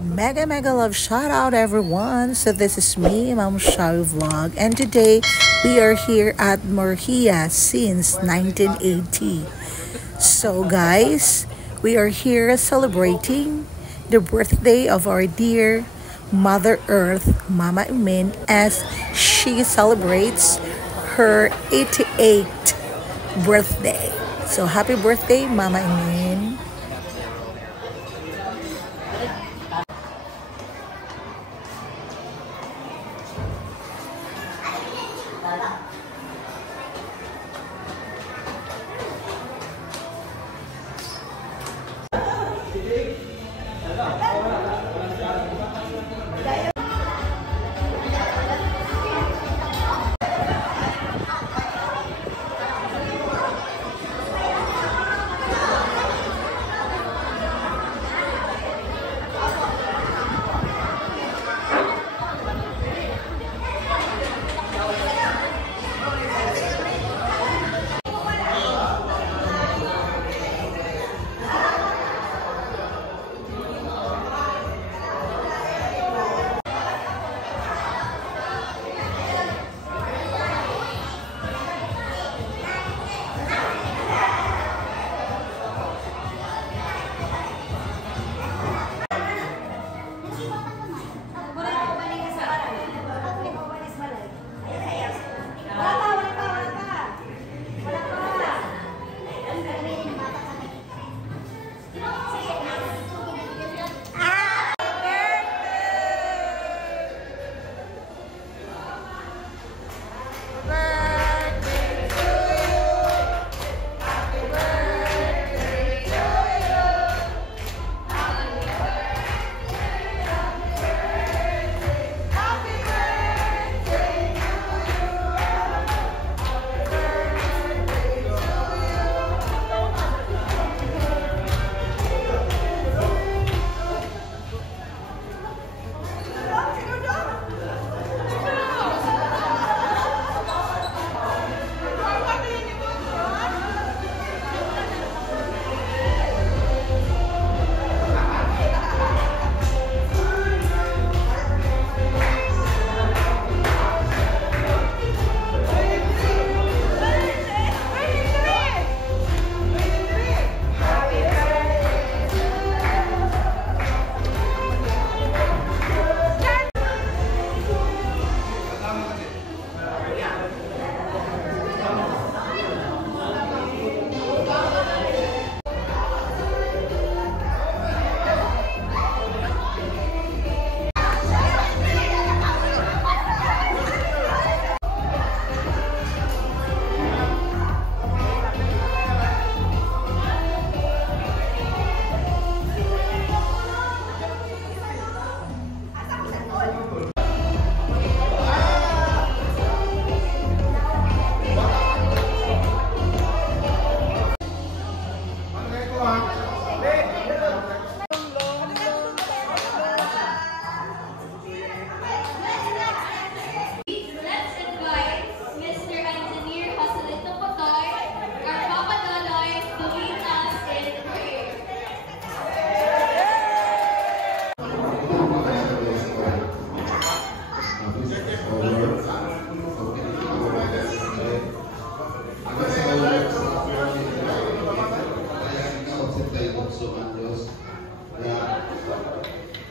Mega love shout out everyone. So this is me, Mom Shari Vlog, and today we are here at Murcia since 1980. So guys, we are here celebrating the birthday of our dear Mother Earth, Mama Imin, as she celebrates her 88th birthday. So happy birthday, Mama Imin.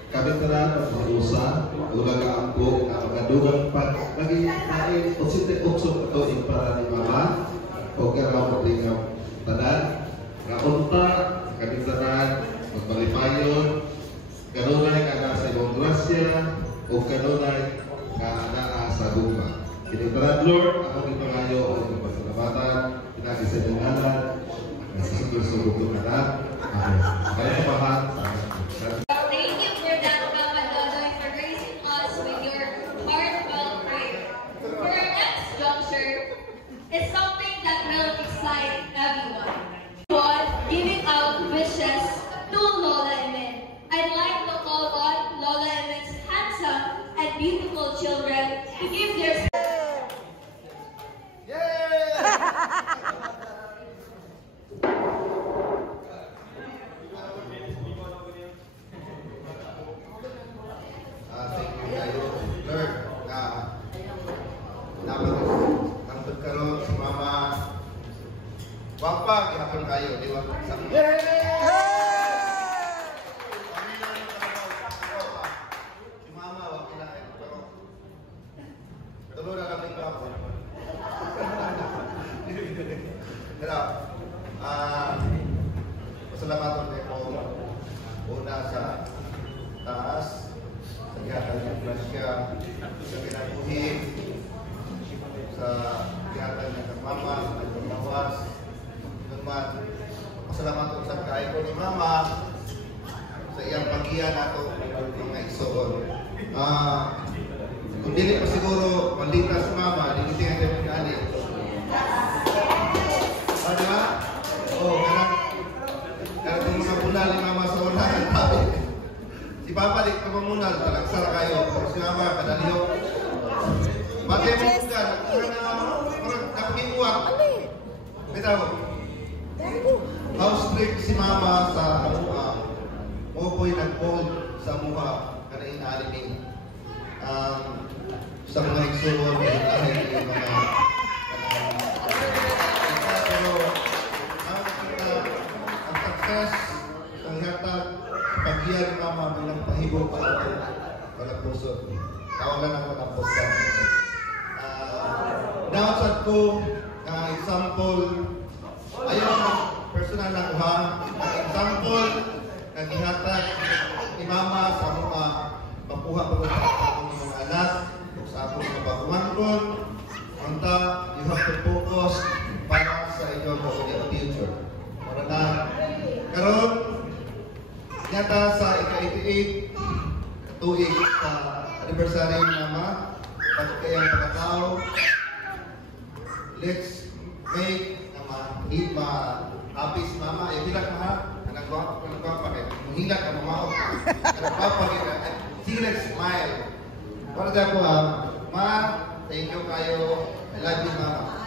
Kapitaran at Marusa, ulaga ang po na magadugang pag lagi nain 88 ito para ni Mama o kaya mo rin ng tanan nga unta, kapitaran magmalipayon kanunay ka na sa ibang grasya o kanunay ka na sa guma. Kapitaran Lord, ako rin pangayo o rin pasalamatan pinagisa ng ngalan na sa susunod na Amen. Kaya pahat it's something that will excite everyone. Giving out wishes to Lola Imin. I'd like to call on Lola Imin's handsome and beautiful children to give their kayo, di ba? Si Mama, wag kinain. Tulo na kami ko ako. Pero, pasalamatan ko una sa taas, sa gihatan ng plasya, sa kinabuhin, sa gihatan ng mama, sa pagbawas, naman, pasalamatan sa kain ko ni Mama, sa iyang paghiyan nato mga igsoon. Kung dili pa siguro maldita sa Mama, hindi tingnan tayo mag-ani. Diba? Oo, karang itong mga bunal ni Mama sa unahan tabi. Si Papa, di ka mamunal, talagsara kayo. Pero si Mama, kadaliyo. Bakit mo ka? Parang napakibuwak. Bitaw. How strict si Mama sa Mopoy nag-hold sa mukha ka na inaalinin. Sa mga igsuon, dahil yung mga pero ang success, ang hatag, paghiyan Mama bilang pahibong pa ako walang puso. Kawalan ako ng puso. Nautsad ko example, ayaw personal na kuha, example, naghihatag ni Mama sa mga makuha pa rin sa akong mga anak, sa akong mga bagumangkon, anta, you have to focus para sa inyong future. Para na, karon yata sa ika-88 tuig sa anniversary ni Mama, pagkayang pagkatao, let's make happy si Mama. Bilang ka ha, nagwapa kayo. Mahila ka, mamaot ka. Nagwapa kayo. See, let's smile. Para dyan po ha, Ma, thank you kayo. I love you, Mama.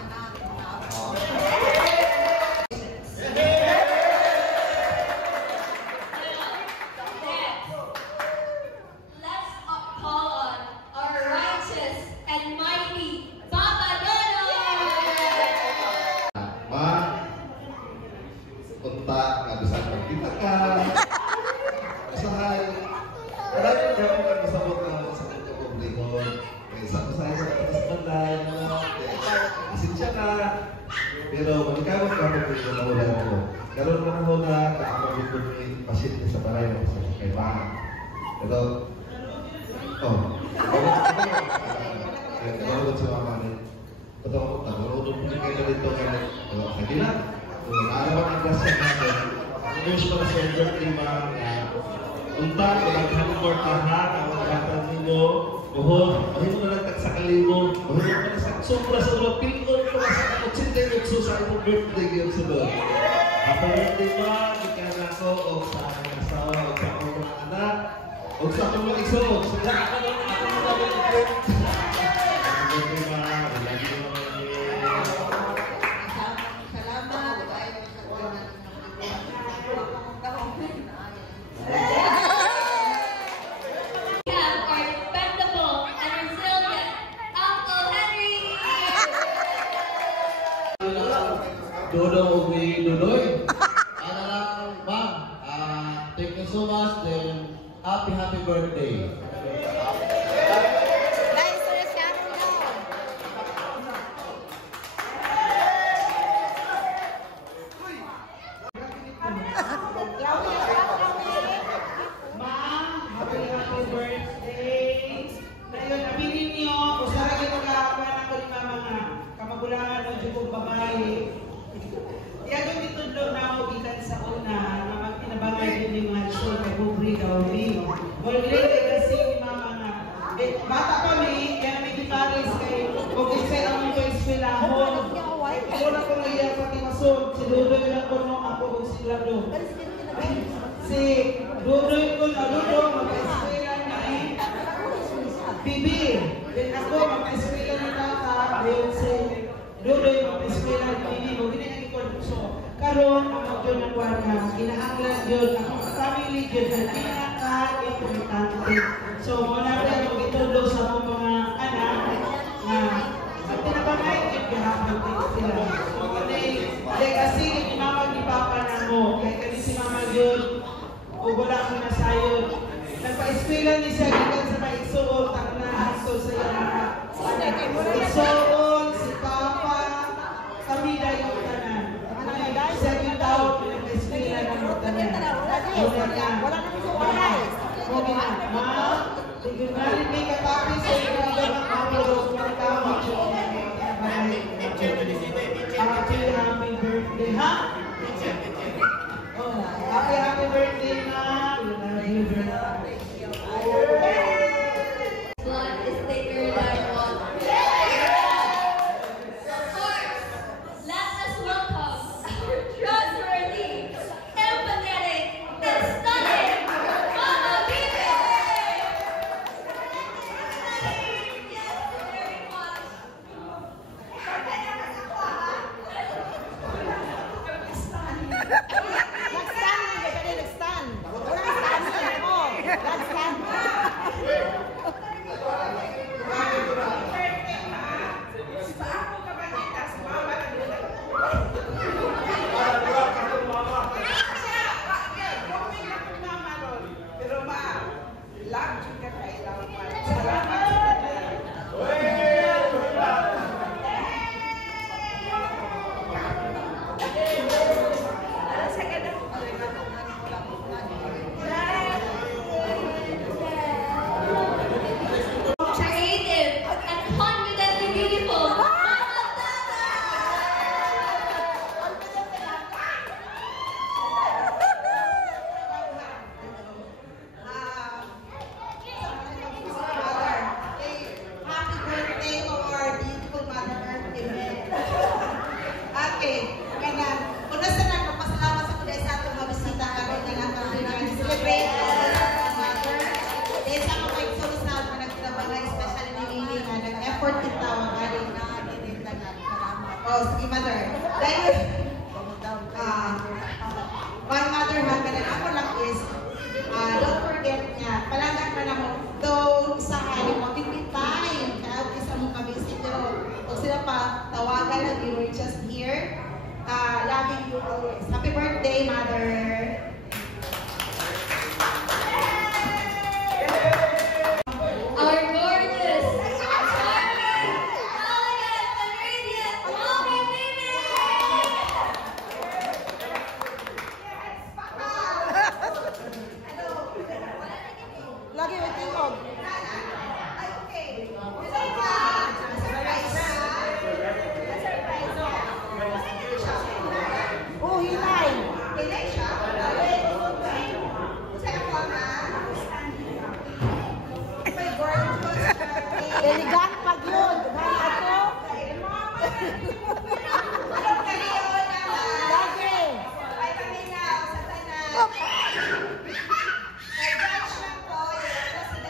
Let's call on our righteous and mighty Papa Dodo! Ma, punta, nabisan ka. Kita ka. Usahay. Marami ka po kang masabot na sa kanya publiko. May usahay sa katas banday. Asensya ka. Pero magkawag ka po kung nawalan ko. Karoon mo na muna, nakakabit ko yung pasyente sa baray mo sa kay Ma. Pero, nagawag sa Mama ni. Nagawag po kayo na dito kayo. Hindi na. Naarawan ang grasya natin. Kung pa na sa birthday mga unta, nag-hamburg ka ha, ang magkatan mo, mahil mo na lang tagsakali mo, mahil mo na sa sobra-sobra, pilon mo na sa 88 sa imong birthday yung sunod. Happy birthday mo, ikaw na ako, o sa aking asawa, o sa akong mga anak, o sa akong mga iso, sila ako na birthday ma, lagi mo Dodo ugli Dodoy. Ano lang, ma'am, thank you so much, then happy birthday. Ma'am, happy birthday. Ngayon, aminin niyo, usaha niyo mag-aapan ako ni Mama nga. Kamagulangan mo dyan kong babae. Yan yung itudlo na ako ikan sa una, na magpinabagay din yung mga soul kay Bubri Gauli. Well, later kasi ni Mama nga. Bata pa mi, yan may giparis kay Bukisay ang mga eskwelahon. Ako na ko na iya pati masod, si Dudoy lang ko no, ako kung sila do. Si Dudoy ko na Dudo, mag-eskwela ni Bibi. Then ako, mag-eskwela ni Tata. Then si Dudoy, mag-eskwela ni Bibi. Mag-binigay ko so, karon ang mag-yun ng warga, kinahanglan yun, ang family yun, ang pinaka-importante. So, muna rin yung itulo sa mga anak na ang pinabangay, yung gahapon sila. So, kasi ni Mama ni Papa eskwela ni siya gikan sa maigsuon ang nahaso sa iya mga igsuon, si Papa, kami dayo tanan. Siya gitaw pinag-eskwela ng mga tanan. Wala na gusto walay. Okay na. Tignan may katapi sa iyo ng mga kapulog ng kama. Happy birthday, ha? Oh, happy birthday na. Blood is thicker than water. Of course, let us welcome our trustworthy, empathetic, and stunning Mama Bibi! Yes, very much. Creative and confidently beautiful, Mama Tata! Happy birthday to our beautiful Mother Earth. Okay, kaya una sa nagpapasalamat sa kuya sa atong mga bisita karon nga natin celebrate our mother. Dahil sa mga igsusan na nagtrabaho especially ni Mimi nga nag-effort kita ang aling na dinitagan. Oh, sige mother. Dahil one mother hug na ako lang is don't forget niya. Palanggan na mo though sa hari mo time kaya isa mo kabisit pero kung sila pa tawagan na you were just here. Loving you always. Happy birthday, Mother! Our gorgeous, charming, elegant, and radiant Mommy Bibi! Lagi may tingog. Oh, hilay! Hilay siya? Sa'yo ko na? May gorgeous. Elegant pag yun. Dahil ako. Anong kaliyon naman? Lagi. Ay, paminaw sa tanan. May branch lang po. Yung sila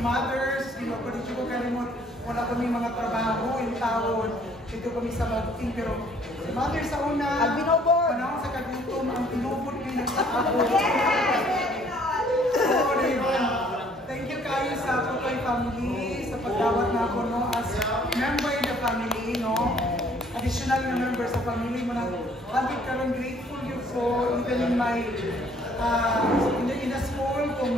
mothers, ko dito ko kalimot, wala kami mga trabaho, yung taon, dito kami sa magting, pero si mother sa una, ang binobor, sa kagutom, ang binobor niyo nagsaabo. Thank you kayo sa Putoy family, sa pagdawat na ako, no, as member in the family, no, additional na member sa family mo na, hanggang karon grateful you for, even in my, in the school, kung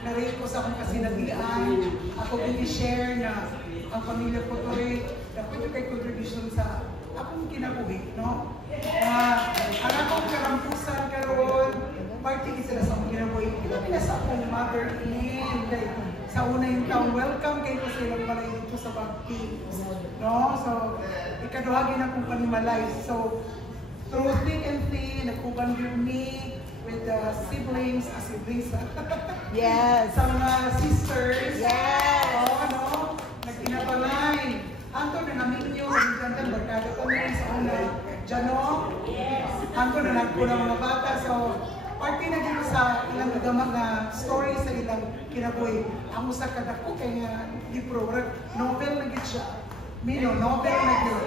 na-rate ko sa akong kasinabihan, ako i-share na ang pamilya Putoy, na kay contribution sa akong kinabuhi, no? Ang akong karampusan karon, party sila sa akong kinabuhi, kami na sa akong mother-in, sa una yung taon, welcome kayo sila pala dito sa Bagti, no? So, ikaduhagin akong panimalay. So, through thick and thin, nagkuban with me, with the siblings, Yes. sa mga sisters. Yes. No? Nagpinabalay. Anto na namin nyo, hanggang barkada kami sa una. Diyan, no? Anto na nagkulang mga bata. So, party na dito sa ilang nagamang na story sa ilang kinabuhi. Ang usa kadako kay nga libro, novel na gid siya. Mino, novel na gid.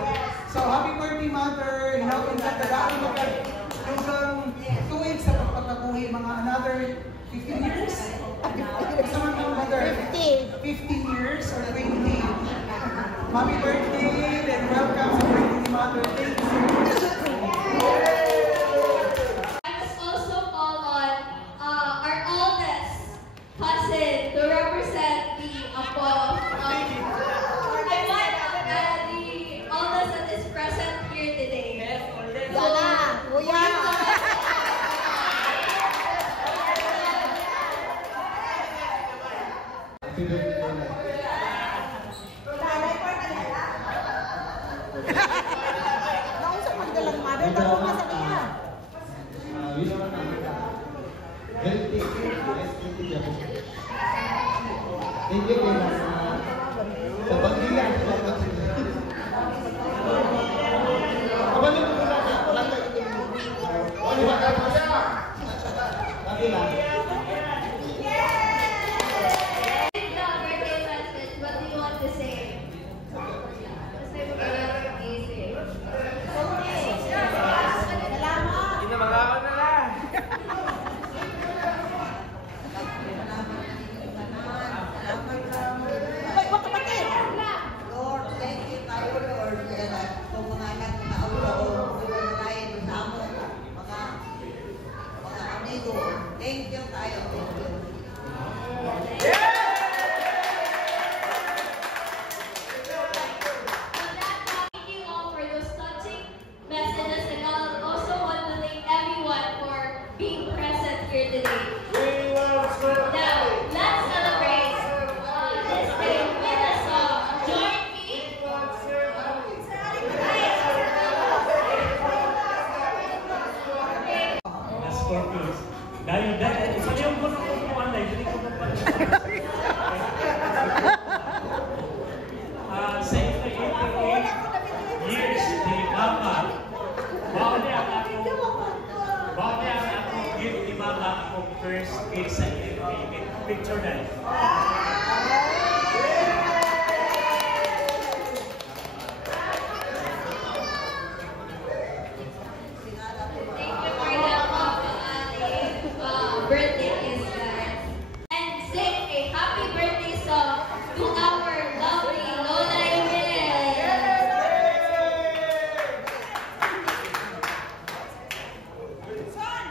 So, happy birthday, mother. Hinapin sa tagaan mo kay hanggang tuwid sa pagpapakabuhi, mga another 15 years? Sa mga mother? 15 years or 20? Happy birthday and welcome sa birthday ni mother. Thank you. I must also call on our oldest cousin to represent the Apo. I want the oldest that is present here today. Yana, kuya. Nausap magdalang mother, dalawa nga sa niya. Thank you, Kena. Sa pagkilan, kabalik ko na siya. Wala ka ito. Wala ka ito siya. Lagi lang. Birthday message, what do you want to say? Kasi magandang easy. Salamat. Inabagawan na lang. Ay, wag kapatid. Lord, thank you tayo, Lord. Kung mga anak na aula-o, lain sa amo, mga amigo. Thank you tayo. Thank you. Thank you all for those touching messages, and I also want to thank everyone for being present here today. Now, let's celebrate this day with a song. Join me. Scorpions. Dahil sa iyong buwan dahil hindi ko pa sa 88 years ni Mama. Bawali ang akong gift ni Mama akong first kid sa picture na. Thank you for the birthday kiss, guys. And sing a happy birthday song to our lovely Lola Emil. Son!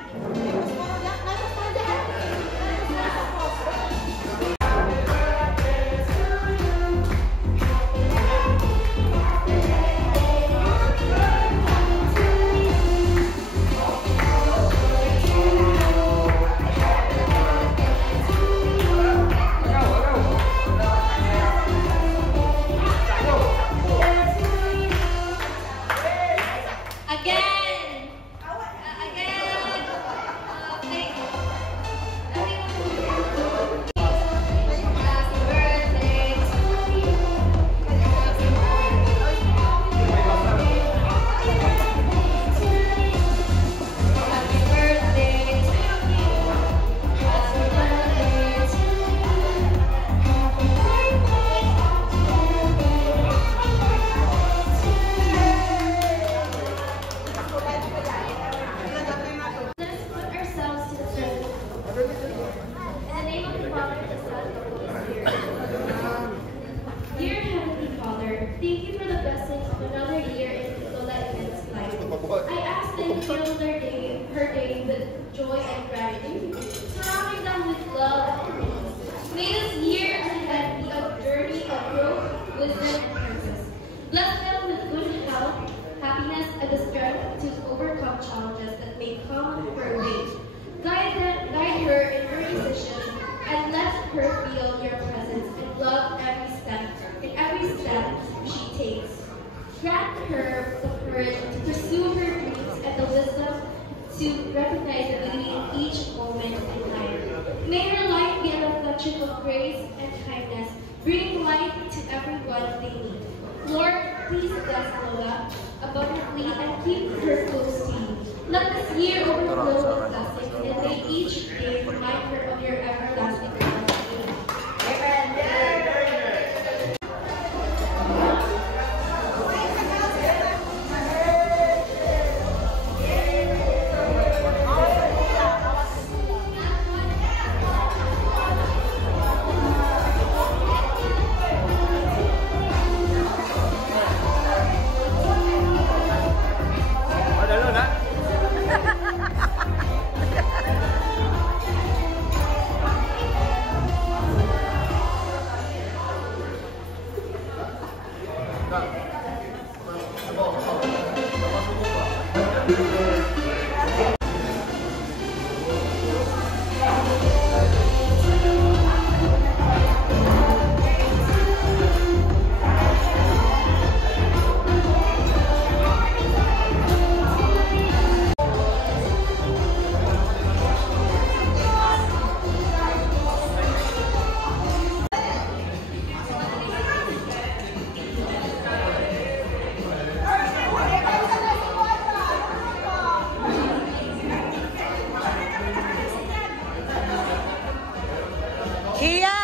Father, the Son, and the Holy Spirit. Dear Heavenly Father, thank you for the blessings of another year in Lola Even's life. I ask that you fill her day with joy and gratitude, surrounding them with love and peace. May this year ahead be a journey of growth, wisdom, and purpose. Bless them with good health, happiness, and the strength to overcome challenges that may come her way. Guide her in her decisions, and let her feel your presence and love in every step she takes. Grant her the courage to pursue her dreams and the wisdom to recognize the beauty in each moment in life. May her life be a reflection of grace and kindness, bringing light to everyone they meet. Lord, please bless Lola abundantly and keep her close to you. Let this year overflow with blessings, and may each day remind her of your everlasting love. Amen. Kia!